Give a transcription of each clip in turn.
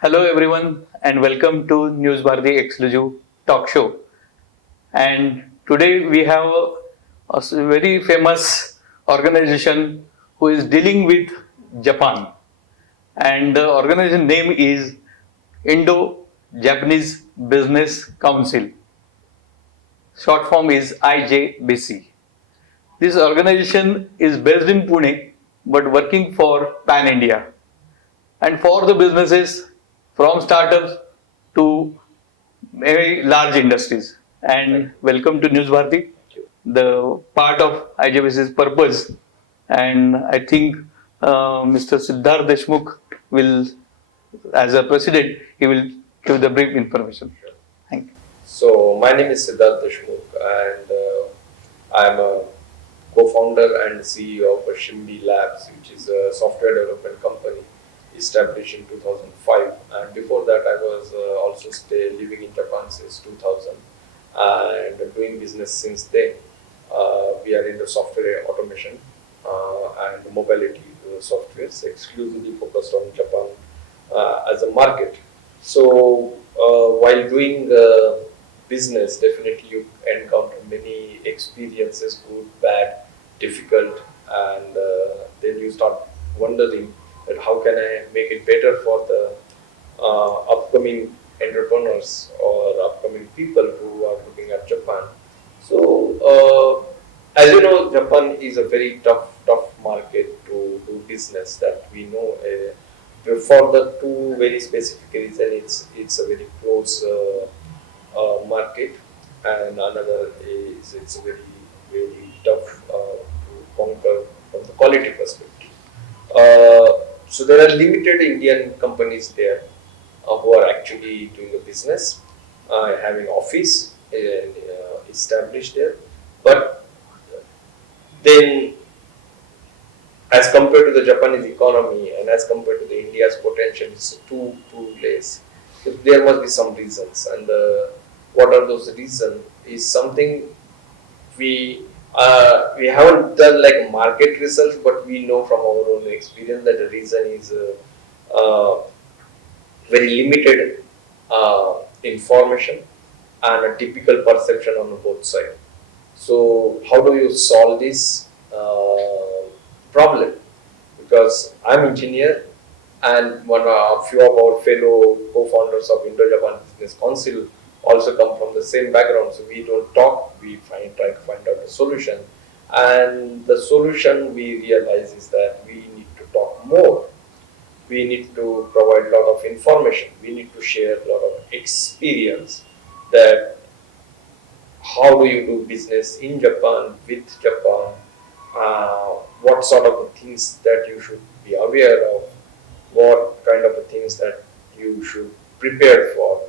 Hello everyone and welcome to NewsBharati exclusive talk show. And today we have a very famous organization who is dealing with Japan. And the organization name is Indo-Japanese Business Council. Short form is IJBC. This organization is based in Pune but working for Pan India and for the businesses from startups to very large industries. And welcome to News Bharati, the part of IJBC's purpose. And I think Mr. Siddharth Deshmukh will, as a president, he will give the brief information. Thank you. So, my name is Siddharth Deshmukh, and I'm a co-founder and CEO of Shimbi Labs, which is a software development company established in 2005. And before that, I was also living in Japan since 2000 and doing business since then. We are in the software automation and mobility softwares, exclusively focused on Japan as a market. So, while doing business, definitely you encounter many experiences, good, bad, difficult, and then you start wondering that how can I make it better for the upcoming entrepreneurs or upcoming people who are looking at Japan. So, as you know, Japan is a very tough market to do business. That we know. For the two very specific reasons, it's a very close market, and another is it's very tough to conquer from the quality perspective. So there are limited Indian companies there who are actually doing a business, having office established there, but then as compared to the Japanese economy and as compared to the India's potential, it's too less. So there must be some reasons, and what are those reasons is something we haven't done like market research, but we know from our own experience that the reason is very limited information and a typical perception on both sides. So how do you solve this problem? Because I'm engineer and a few of our fellow co-founders of Indo-Japan Business Council also come from the same background. So we don't talk, we try to find out a solution. And the solution we realize is that we need to talk more. We need to provide a lot of information. We need to share a lot of experience that how do you do business in Japan, with Japan, what sort of things that you should be aware of, what kind of things that you should prepare for,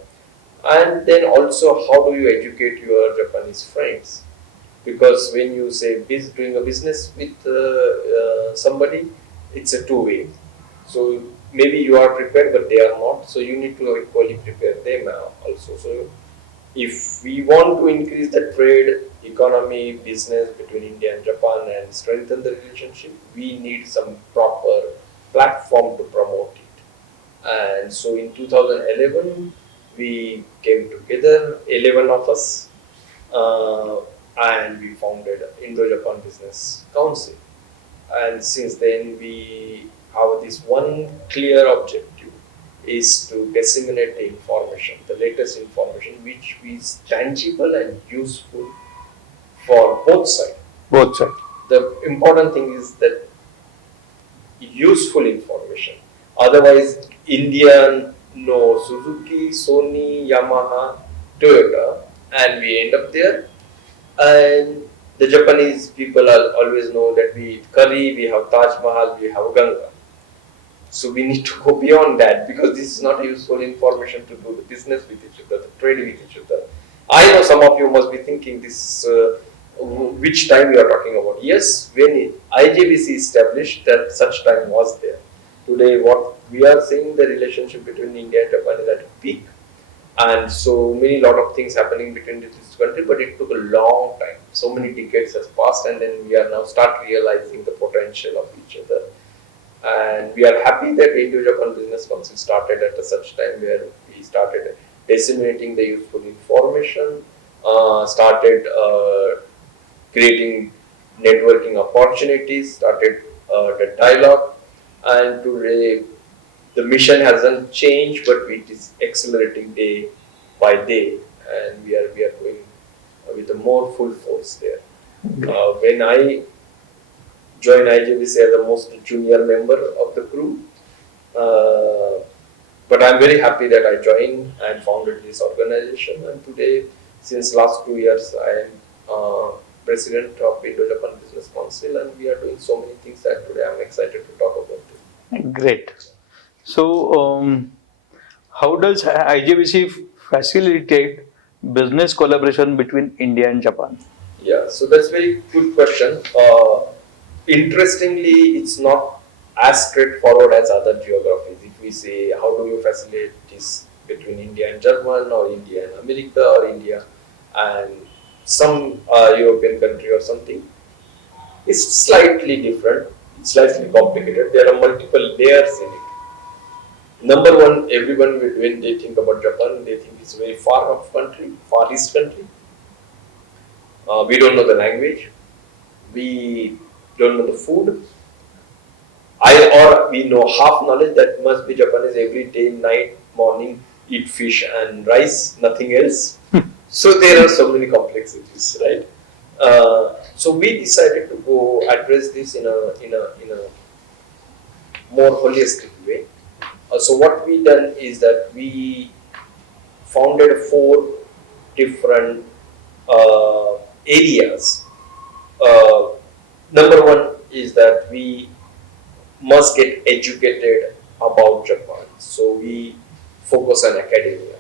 and then also how do you educate your Japanese friends, because when you say doing a business with somebody, it's a two-way. So maybe you are prepared but they are not, so you need to equally prepare them also. So if we want to increase the trade, economy, business between India and Japan and strengthen the relationship, we need some proper platform to promote it. And so in 2011, we came together, 11 of us, and we founded Indo-Japan Business Council. And since then, we have this one clear objective, is to disseminate the information, the latest information, which is tangible and useful for both sides. Both sides. The important thing is that useful information. Otherwise, India know Suzuki, Sony, Yamaha, Toyota, and we end up there. And the Japanese people always know that we curry, we have Taj Mahal, we have Ganga. So we need to go beyond that, because this is not useful information to do the business with each other, the trade with each other. I know some of you must be thinking this, which time you are talking about. Yes, when IJBC established, that such time was there. Today, what we are seeing, the relationship between India and Japan is at a peak. And so many lot of things happening between these countries, but it took a long time. So many decades has passed, and then we are now start realizing the potential of each other. And we are happy that Indo-Japan Business Council started at a such time where we started disseminating the useful information, started creating networking opportunities, started the dialogue, and today the mission hasn't changed, but it is accelerating day by day, and we are going with a more full force there. When I joined IJBC as the most junior member of the crew, uh, but I'm very happy that I joined and founded this organization. And today, since last 2 years, I am president of Indo-Japan Business Council, and we are doing so many things that today I'm excited to talk about it. Great. So, how does IJBC facilitate business collaboration between India and Japan? Yeah, so that's very good question. Interestingly, it's not as straightforward as other geographies. If we say, how do you facilitate this between India and German, or India and America, or India and some European country or something, it's slightly different. It's slightly complicated. There are multiple layers in it. Number one, everyone when they think about Japan, they think it's a very far off country, far east country. We don't know the language. We don't know the food. Or we know half knowledge that must be Japanese every day, night, morning, eat fish and rice, nothing else. So there are so many complexities, right? So we decided to go address this in a more holistic way. So what we done is that we founded four different areas. Uh, Number one is that we must get educated about Japan. So we focus on academia.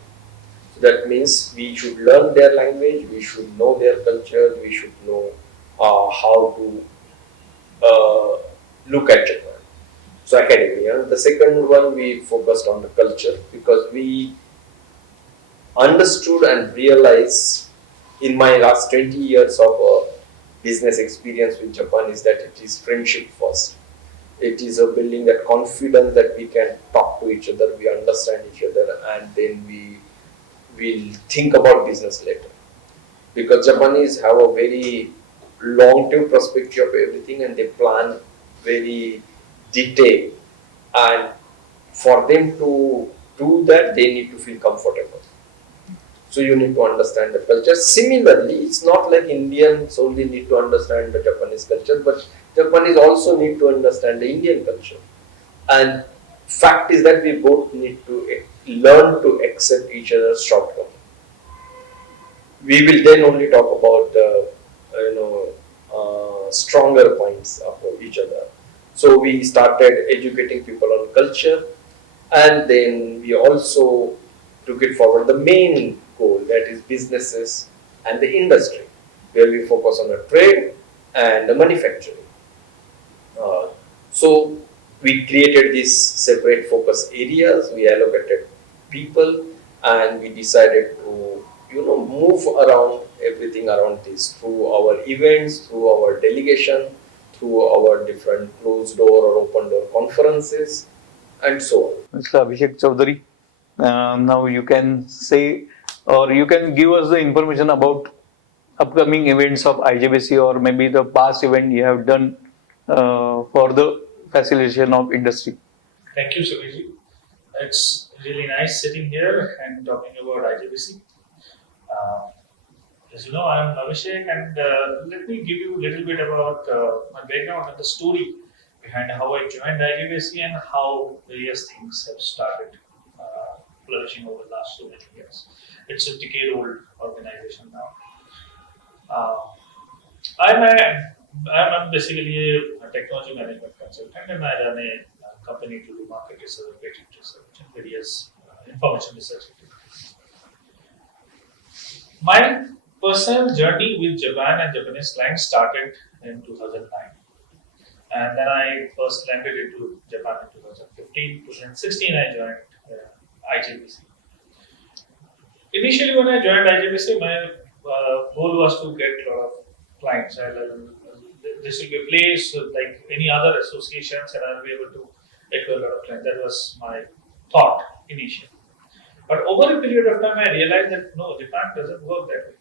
So that means we should learn their language, we should know their culture, we should know how to look at Japan. So academia. The second one we focused on the culture because we understood and realized in my last 20 years of business experience with Japan is that it is friendship first. It is a building that confidence that we can talk to each other, we understand each other, and then we will think about business later. Because Japanese have a very long-term perspective of everything, and they plan very detailed. And for them to do that, they need to feel comfortable. So you need to understand the culture. Similarly, it's not like Indians only need to understand the Japanese culture, but Japanese also need to understand the Indian culture. And fact is that we both need to learn to accept each other's shortcomings. We will then only talk about the stronger points of each other. So we started educating people on culture, and then we also took it forward. The main goal, that is businesses and the industry, where we focus on the trade and the manufacturing. So we created these separate focus areas. We allocated people, and we decided to move around everything around this through our events, through our delegation, through our different closed door or open door conferences, and so on. Mr. Abhishek Chaudhary, now you can say or you can give us the information about upcoming events of IJBC or maybe the past event you have done for the facilitation of industry. Thank you, Subhiji. It's really nice sitting here and talking about IJBC. Uh, as you know, I'm Abhishek, and let me give you a little bit about my background and the story behind how I joined IJBC and how various things have started flourishing over the last so many years. It's a decade-old organization now. Uh, I'm basically a technology management consultant, and I run a company to do market research, patent research, and various information research activities. My personal journey with Japan and Japanese clients started in 2009, and then I first landed into Japan in 2015. 2016, I joined IJBC. Initially, when I joined IJBC, my goal was to get a lot of clients. this will be a place like any other associations, and I'll be able to acquire a lot of clients. That was my thought initially. But over a period of time, I realized that no, Japan doesn't work that way.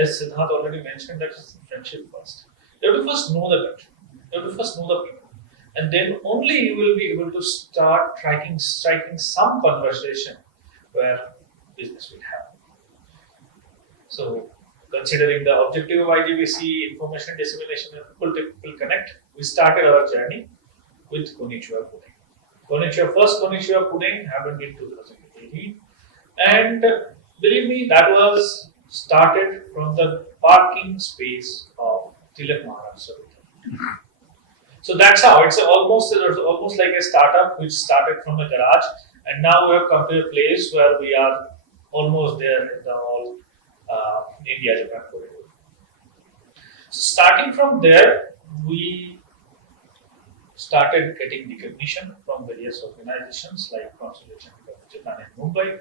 As Siddharth already mentioned, that is friendship first. You have to first know the country. You have to first know the people, and then only you will be able to start striking some conversation where business will happen. So, considering the objective of IJBC, information dissemination and people to people connect, we started our journey with Konnichiwa Pune. First Konnichiwa Pune happened in 2018, and believe me, that was started from the parking space of Tilak Maharaj Sarojini. So that's how it's almost like a startup which started from a garage, and now we have come to a place where we are almost there in the whole India-Japan corridor. So starting from there, we started getting recognition from various organizations like Consulate General of Japan in Mumbai,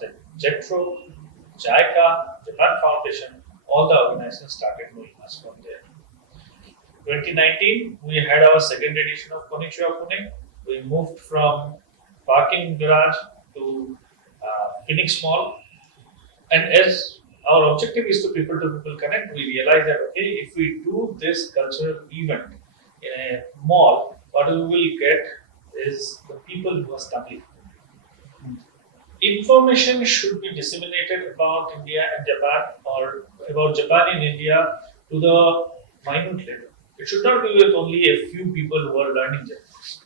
then JETRO, JICA, Japan Foundation. All the organizations started knowing us from there. 2019, we had our second edition of Konnichiwa Pune. We moved from parking garage to Phoenix Mall. And as our objective is to people connect, we realize that okay, if we do this cultural event in a mall, what we will get is the people who are studying. Information should be disseminated about India and Japan, or about Japan in India, to the minute level. It should not be with only a few people who are learning Japanese.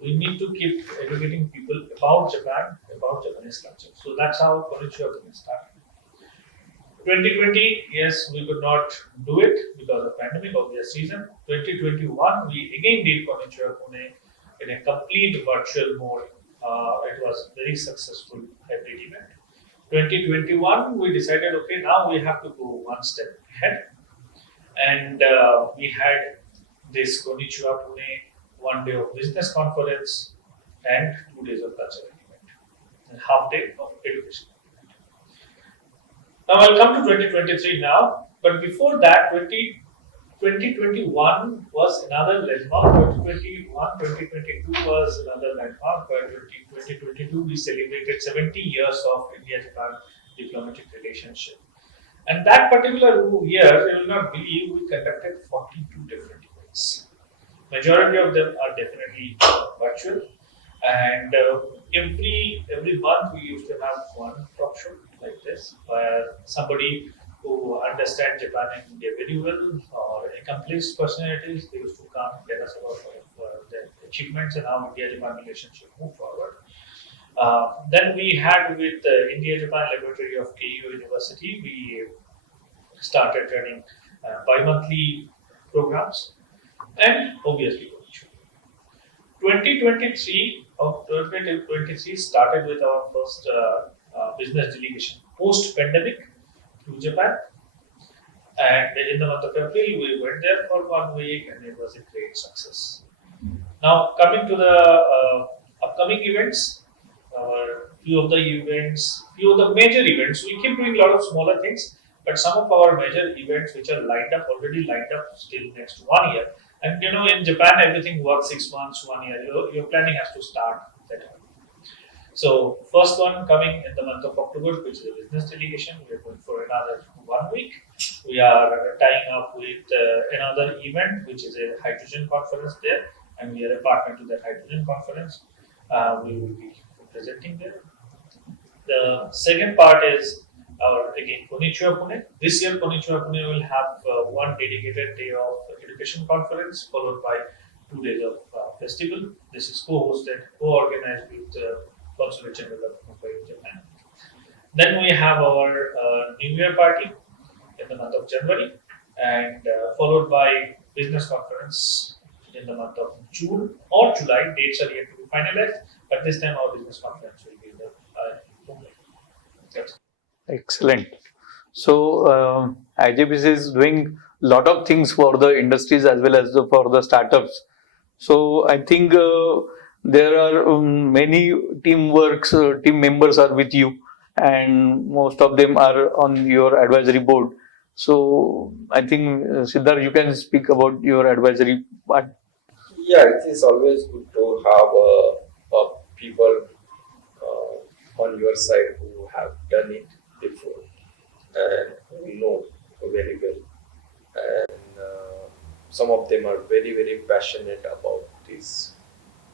We need to keep educating people about Japan, about Japanese culture. So that's how Konnichiwa Pune started. 2020, yes, we could not do it because of pandemic, obvious reason. 2021, we again did Konnichiwa Pune in a complete virtual mode. It was very successful hybrid event. 2021, we decided, okay, now we have to go one step ahead. And we had this Konnichiwa Pune 1 day of business conference and 2 days of cultural event and half day of education. Now I'll come to 2023 now, but before that, 2021 was another landmark. 2022 was another landmark. By 2022, we celebrated 70 years of India-Japan diplomatic relationship. And that particular year, you will not believe, we conducted 42 different events. Majority of them are definitely virtual, and every month we used to have one talk show like this, where somebody who understands Japan and India very well, or accomplished personalities, they used to come and tell us about their achievements and how India-Japan relationship move forward. Then we had with the India-Japan Laboratory of KU University, we started running bi-monthly programs, and obviously 2023 started with our first business delegation post-pandemic to Japan. And in the month of April, we went there for 1 week, and it was a great success. Now, coming to the upcoming events, few of the major events, we keep doing a lot of smaller things, but some of our major events which are already lined up still next 1 year. And in Japan, everything works 6 months, 1 year. Your planning has to start that. So, first one coming in the month of October, which is a business delegation. We are going for another 1 week. We are tying up with another event, which is a hydrogen conference there, and we are a partner to that hydrogen conference. We will be presenting there. The second part is our, again, Konnichiwa Pune. This year, Konnichiwa Pune will have one dedicated day of education conference, followed by 2 days of festival. This is co-hosted, co-organized with Consulate General of Mumbai, Japan. Then we have our New Year party in the month of January, and followed by business conference in the month of June or July. Dates are yet to be finalized, but this time our business conference will be in Mumbai. That's Excellent. So IJBC is doing a lot of things for the industries as well as for the startups. So I think there are many team members are with you, and most of them are on your advisory board. So I think Siddharth, you can speak about your advisory part. Yeah, it is always good to have people on your side who have done it before and who know very well. And some of them are very, very passionate about this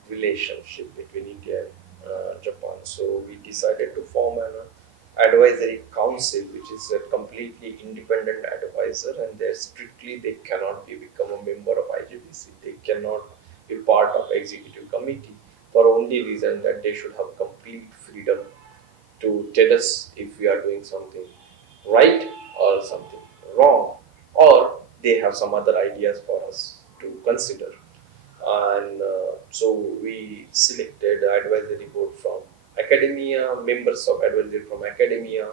relationship between India and Japan. So we decided to form an advisory council, which is a completely independent advisor, and they cannot become a member of IJBC. They cannot be part of executive committee for only reason that they should have complete freedom to tell us if we are doing something right or something wrong, or they have some other ideas for us to consider. And so we selected advisory board from academia, members of advisory from academia,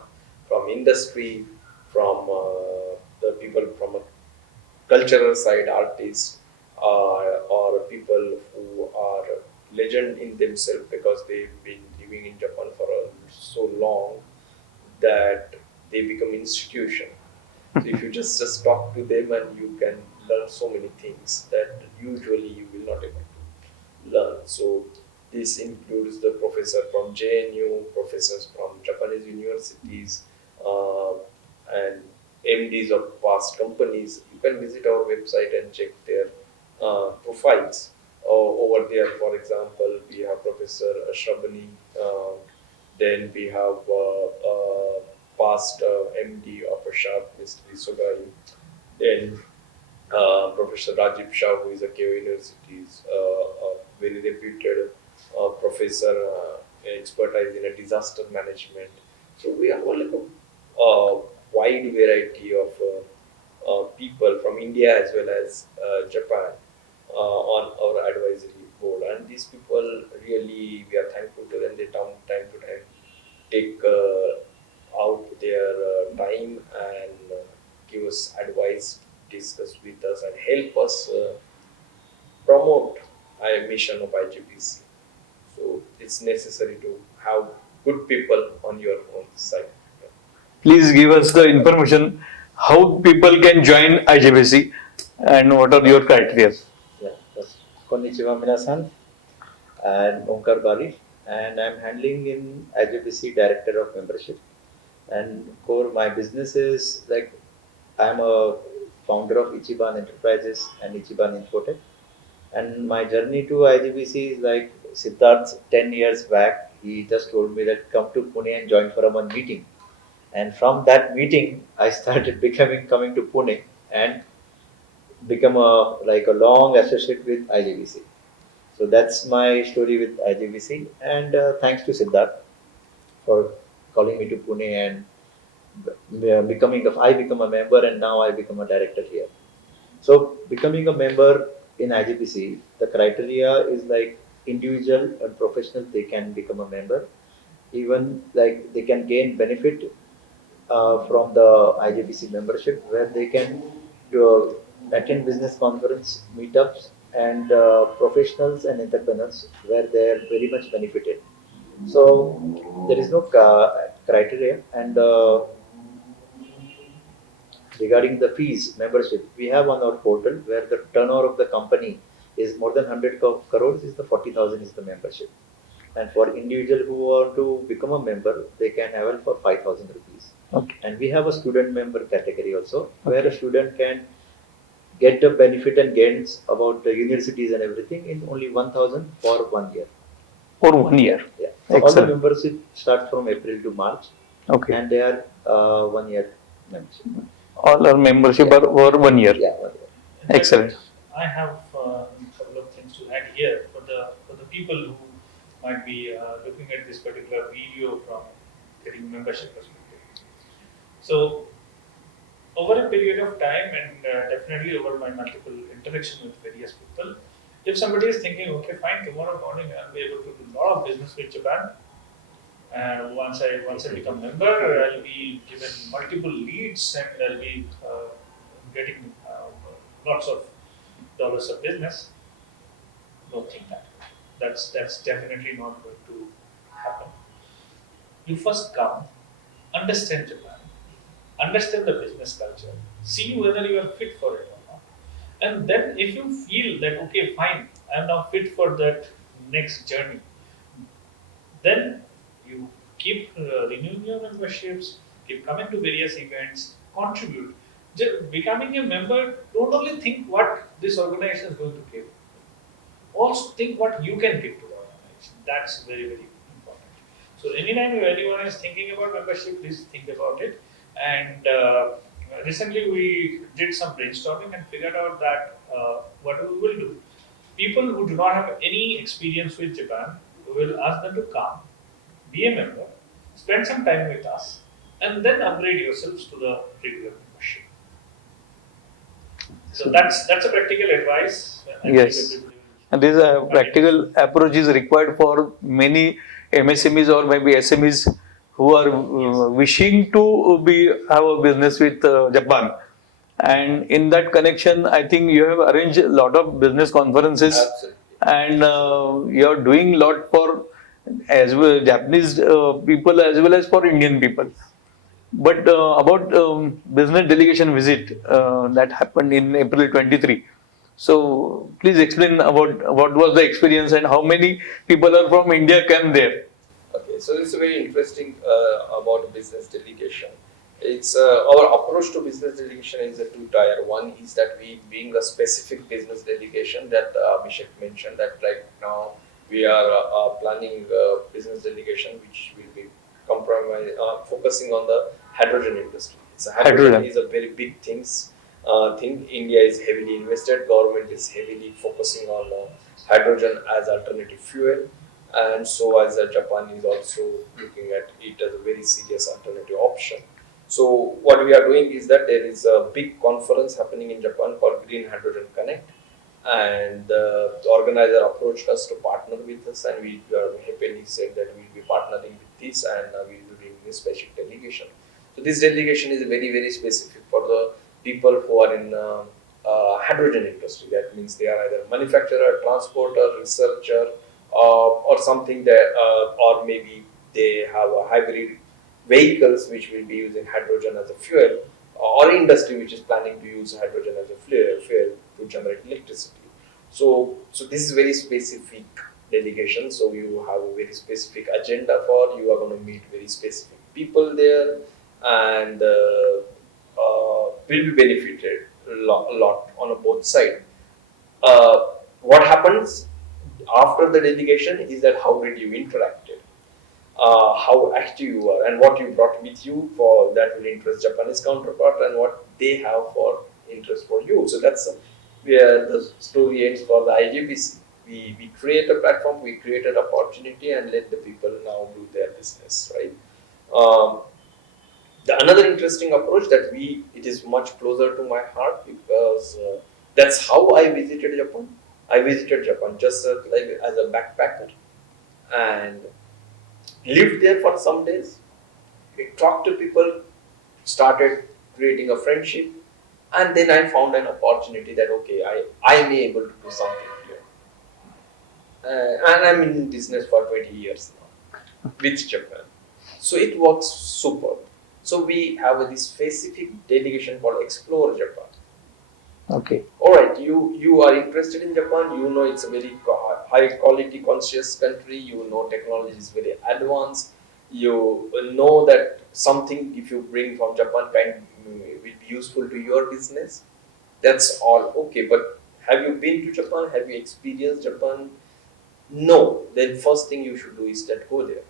from industry, from the people from a cultural side, artists, or people who are legend in themselves because they've been living in Japan for so long that they become institution. So if you just talk to them and you can learn so many things that usually you will not able to learn. So this includes the professor from JNU, professors from Japanese universities, uh, and MDs of vast companies. You can visit our website and check their profiles. Over there, for example, we have Professor Ashrabani, then we have past MD of Ashab, Mr. Isogai, then Professor Rajiv Shah, who is a Keio University's very reputed professor, expertise in a disaster management. So we have like a wide variety of people from India as well as Japan on our advisory board, and these people really we are thankful to them. They time to time take out their time and give us advice, discuss with us, and help us promote a mission of IGBC. So it's necessary to have good people on your own side. Please give us the information how people can join IJBC and what are your criteria. Yeah, that's Konnichiwa minasan. And Omkar Bari, and I'm handling in IJBC Director of Membership. And core my business is like I'm a founder of Ichiban Enterprises and Ichiban Infotech. And my journey to IGBC is like Siddharth 10 years back. He just told me that come to Pune and join for a one meeting. And from that meeting, I started becoming coming to Pune and become a like a long associate with IGBC. So that's my story with IJBC, and thanks to Siddharth for calling me to Pune and I become a member and now I become a director here. So becoming a member in IJBC, the criteria is like individual and professional. They can become a member. Even like they can gain benefit from the IJBC membership, where they can attend business conference meetups and professionals and entrepreneurs where they are very much benefited. So there is no criteria, and regarding the fees membership, we have on our portal where the turnover of the company is more than 100 crores is the 40,000 is the membership. And for individual who want to become a member, they can avail for 5,000 rupees. Okay. And we have a student member category also, where a student can get the benefit and gains about the universities and everything in only 1,000 for 1 year. For 1 year. Yeah. So all the Excellent. membership start from April to March, Okay. and they are 1 year membership. All our membership Yeah. are for 1 year. Yeah, 1 year. In fact, Excellent. I have a couple of things to add here for the people who might be looking at this particular video from getting membership perspective. So over a period of time and definitely over my multiple interaction with various people, if somebody is thinking, okay, fine, tomorrow morning I'll be able to do a lot of business with Japan, and once I become member, I'll be given multiple leads and I'll be getting lots of dollars of business. Don't think that. That's definitely not going to happen. You first come, understand Japan, understand the business culture, see whether you are fit for it or not. And then if you feel that, okay, fine, I am now fit for that next journey, then you keep renewing your memberships, keep coming to various events, contribute. Becoming a member, don't only think what this organization is going to give, also think what you can give to the organization. That's very, very important. So anytime anyone is thinking about membership, please think about it. And recently we did some brainstorming and figured out that what we will do. People who do not have any experience with Japan, we will ask them to come, be a member, spend some time with us, and then upgrade yourselves to the regular membership. So that's a practical advice. I think Yes. everybody will And this practical approach is required for many MSMEs or maybe SMEs who are wishing to be have a business with Japan. And in that connection, I think you have arranged a lot of business conferences, Absolutely. and you are doing a lot for as well Japanese people as well as for Indian people. But about business delegation visit that happened in April 23. So please explain about what was the experience and how many people are from India came there. Okay, so it's very interesting about business delegation. It's our approach to business delegation is a two-tier. One is that we being a specific business delegation that Abhishek mentioned that right now we are planning business delegation which will be focusing on the hydrogen industry. So hydrogen Hydrogen. is a very big thing. India is heavily invested. Government is heavily focusing on hydrogen as alternative fuel, and so as Japan is also looking at it as a very serious alternative option. So what we are doing is that there is a big conference happening in Japan called Green Hydrogen Connect, and the organizer approached us to partner with us, and we happily said that we'll be partnering with this, and we'll be doing this special delegation. So this delegation is very, very specific for the people who are in hydrogen industry. That means they are either manufacturer, transporter, researcher, or something that, or maybe they have a hybrid vehicles which will be using hydrogen as a fuel, or industry which is planning to use hydrogen as a fuel to generate electricity. So this is very specific delegation. So you have a very specific agenda for, you are going to meet very specific people there, and will be benefited a lot on a both side. What happens after the delegation is that how did you interact it? How active you are, and what you brought with you for that will interest Japanese counterpart, and what they have for interest for you. So that's where the story ends for the IJBC. We create a platform, we create an opportunity, and let the people now do their business, right? The another interesting approach that it is much closer to my heart, because that's how I visited Japan. I visited Japan just like as a backpacker, and lived there for some days. We talked to people, started creating a friendship, and then I found an opportunity that okay, I may able to do something here. And I'm in business for 20 years now with Japan. So it works super. So we have this specific delegation called Explore Japan. Okay. Alright, you are interested in Japan, you know it's a very high quality conscious country, you know technology is very advanced, you know that something if you bring from Japan will be useful to your business. That's all okay, but have you been to Japan? Have you experienced Japan? No. Then first thing you should do is that go there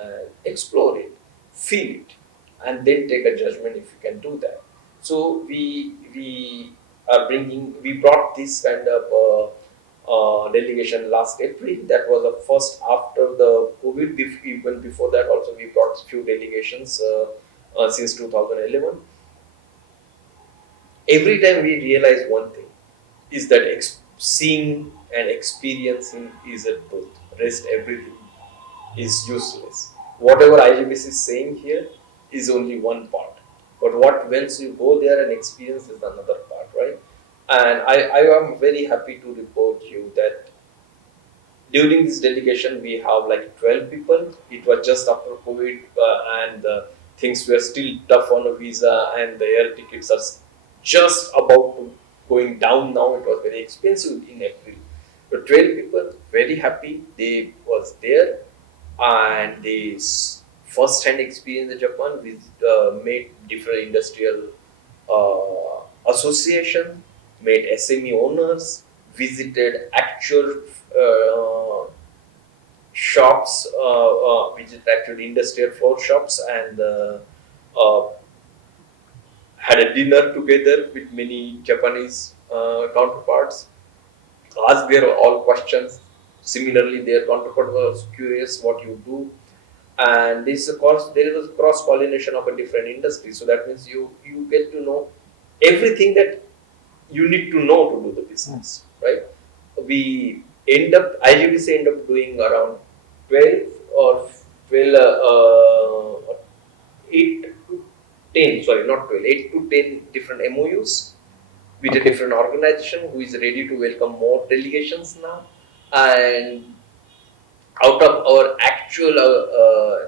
and explore it, feel it, and then take a judgment if you can do that. So we brought this kind of delegation last April. That was the first after the COVID. Even before that, also we brought few delegations since 2011. Every time we realize one thing is that seeing and experiencing is a truth. Rest everything is useless. Whatever IJBC is saying here is only one part. But what once you go there and experience is another part, right? And I am very happy to report you that during this delegation we have like 12 people. It was just after COVID, and things were still tough on a visa, and the air tickets are just about to going down now. It was very expensive in April. But 12 people very happy. They was there, and they first hand experience in Japan. We made different industrial association, made SME owners, visited actual shops, which is actually industrial floor shops, and uh, had a dinner together with many Japanese counterparts, asked their all questions. Similarly, their counterpart was curious what you do, and this of course there is a cross pollination of a different industry. So that means you get to know everything that you need to know to do the business, right? We IGBC end up doing around 12 or 12, 8 to 10, sorry, not 12, 8 to 10 different MOUs with a different organization who is ready to welcome more delegations now. And out of our actual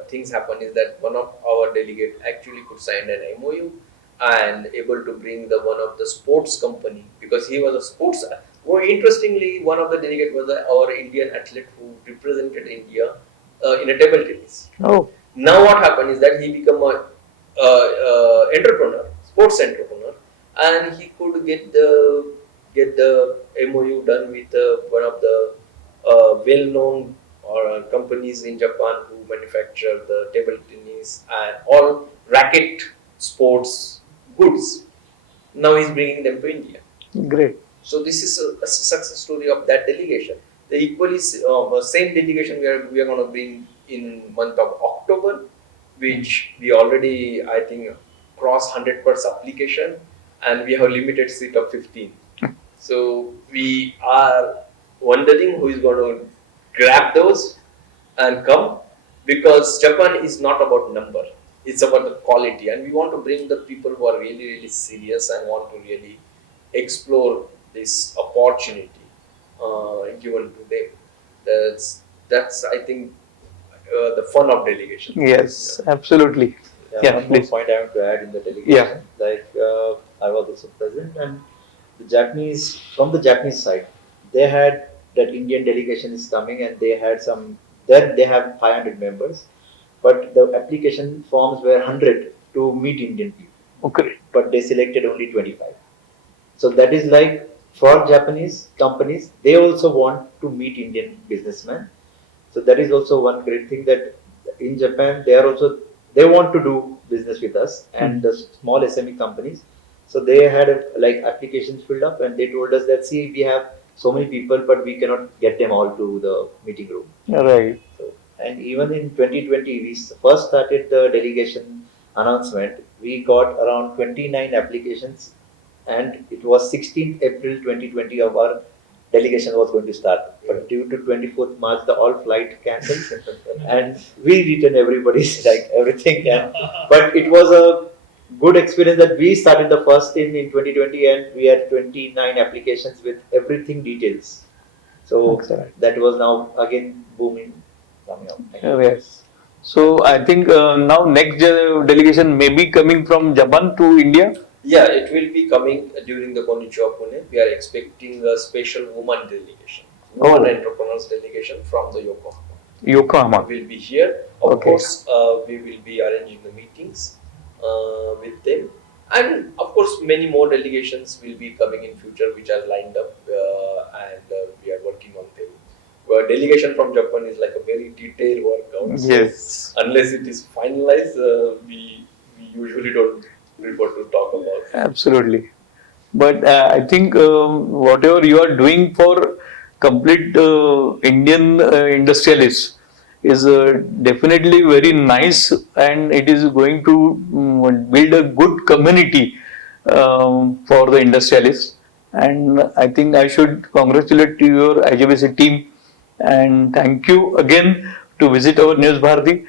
things happen is that one of our delegate actually could sign an MOU and able to bring the one of the sports company, because he was a sports. More interestingly, one of the delegate was our Indian athlete who represented India in a table tennis. Oh, Now what happened is that he became a entrepreneur, sports entrepreneur, and he could get the MOU done with one of the well-known companies in Japan who manufacture the table tennis and all racket sports goods. Now he's bringing them to India. great. So this is a success story of that delegation. The equally same delegation we are going to bring in month of October, which we already I think crossed 100 per application, and we have limited seat of 15. So we are wondering who is going to grab those and come, because Japan is not about number, it's about the quality, and we want to bring the people who are really really serious and want to really explore this opportunity given to them. That's I think the fun of delegation. Yes, absolutely. Yeah, One more please. point I want to add in the delegation. Yeah. Like I was also present, and from the Japanese side, they had that Indian delegation is coming, and they had some. There they have 500 members, but the application forms were 100 to meet Indian people, Okay. but they selected only 25. So that is like for Japanese companies, they also want to meet Indian businessmen. So that is also one great thing, that in Japan they want to do business with us and the small SME companies. So they had like applications filled up, and they told us that, see, we have so many people, but we cannot get them all to the meeting room. Right. So, and even in 2020, we first started the delegation announcement. We got around 29 applications, and it was 16th April 2020 of our delegation was going to start. But due to 24th March, the all flight cancelled, and we returned everybody's like everything. And but it was a good experience that we started the first in 2020, and we had 29 applications with everything details. So Excellent. that was now again booming coming up. Yes. So I think now next delegation may be coming from Japan to India. Yeah, it will be coming during the Konnichiwa Pune. We are expecting a special woman delegation, woman Oh. entrepreneurs delegation from the Yokohama. Yokohama. Will be here. Of Okay. course, we will be arranging the meetings with them, and of course, many more delegations will be coming in future, which are lined up, and we are working on them. Delegation from Japan is like a very detailed workout. So Yes. unless it is finalized, we usually don't prefer to talk about it. Absolutely. But I think whatever you are doing for complete Indian industrialists is definitely very nice, and it is going to build a good community for the industrialists. And I think I should congratulate your IJBC team and thank you again to visit our News Bharati